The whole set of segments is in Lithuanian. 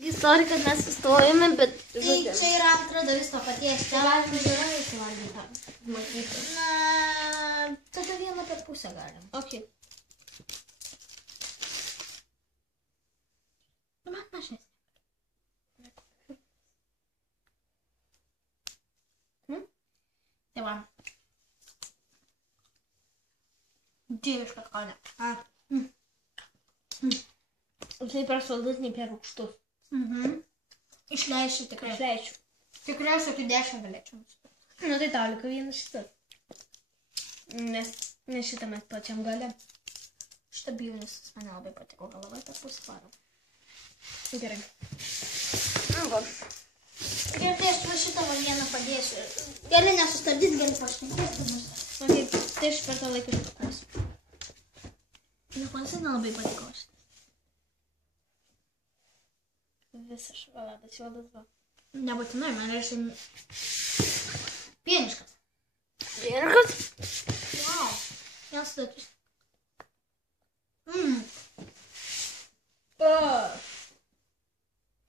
Sorry, kad mes sustojame, bet... Tai čia yra antra dalis to paties. Galim yra įsivalgyti. Matyti. Na, tada vieną per pusę galim. Ok. Man mažesnė. Tai va. Dieviška skonė. Tai per saldus, nei per rūgštus. Išleisiu tikrai. Išleisiu. Tikriausiai tu 10 galėčiau. Nu tai tau liko vienas šitas. Nes šitą mes pačiam gale. Šitą bijonis mane labai patiko, gal labai per pusę varom. Gerai. Ir tai aš šitą vieną padėsiu. Gali nesustabdyti, gali pašnekėti. Ok, tai aš per tą laiką išpakasiu. Nu, man jisai nelabai patiko šitas. Visas šokoladas, juodas va. Nebūtinai, man reiškia pieniškas. Pieniškas? Wow. Vienas status.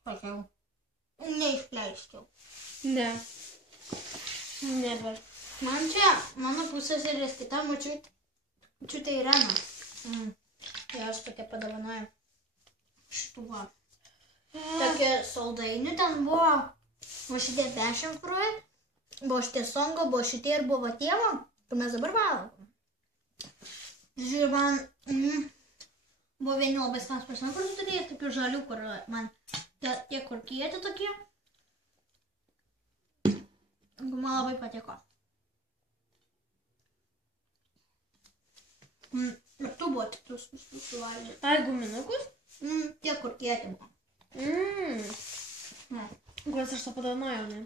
Pakiau. Neišpleiškiau. Ne. Nevar. Man čia, mano pusseserės kita močiutė Irena. Jos tokia padovanojo šitų va. Tokie saldainių ten buvo. Buvo šitie 10 kruoj. Buvo šitie songo, buvo šitie ir buvo tėvo. Ir mes dabar valgom. Žiūrėjau, man buvo vieni labai skanus prašinai, kur turėjai tokių žalių, kur man tie kur kieti tokie. Man labai patiko. Ir tu buvo tik tu suvalgė. Ai, guminukus? Tie kur kieti buvo. Kuriuos aš to padovanojau, ne?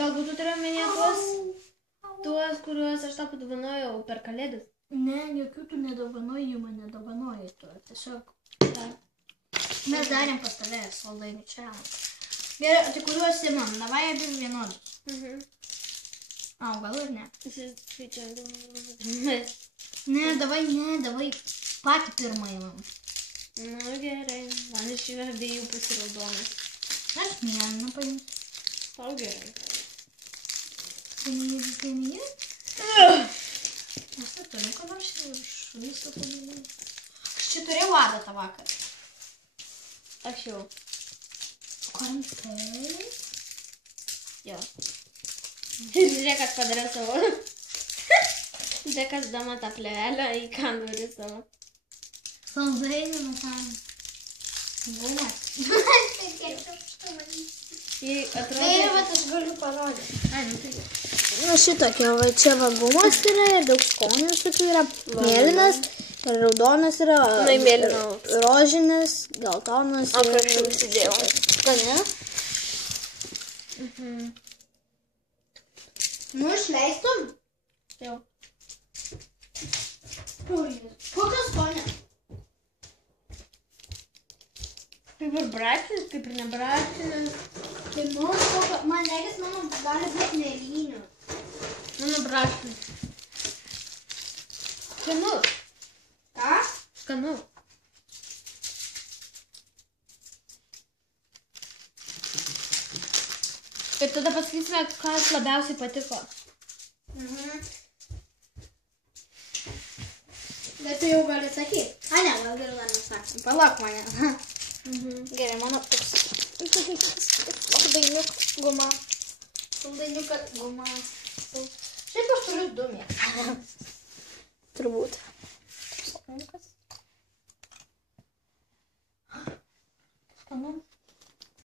Galbūt tu turi omenyje tuos, kuriuos aš tau padovanojau per kalėdas? Ne, jokių tu nedovanoji, man nedovanoji tu. Tiesiog mes darėm pas tave saldainių čia. Gerai, tai kuriuos imam? Davai abis vienodus. Gal ir ne. Ne, davai patį pirmą imam. Nu gerai, man iš jų abiejų pusė raudonas. Aš mėlyną paimsiu. Tau gerai. Kaimynė? Aš turiu, kad aš visą padarėjau. Aš čia turėjau adatą vakar. Aš jau. Kontai? Jo. Žiūrėk, aš padariau savo. Žiūrėk, aš dama tą plėvelę į kandurį savo. Saldainių nutam. Gumas. Jei atrodo... Tai va, aš galiu parodyti. Ai, nu tai. Nu šitokia, va čia va gumas yra ir daug skonių tokių yra. Mėlynas ir raudonas yra. Na, mėlyna. Rožinis, geltonas. O, kažkaip užsidėjau. Skani? Nu, išleistum? Jau. Kokios skonio? Kaip ir bračinis, kaip ir nebračinis. Tai man regis, mano gali būti mėlynių. Mano bračinis. Skanu. Ką? Skanu. Ir tada pasakysime, kas labiausiai patiko. Bet tu jau gali sakyti. A ne, gal geriau dar nesakysim. Palauk mane. Gerai, mano toks saldainiuk guma. Saldainiukas guma. Šiaip aš turiu 2 mėgti. Turbūt. Saldainiukas. Skanu.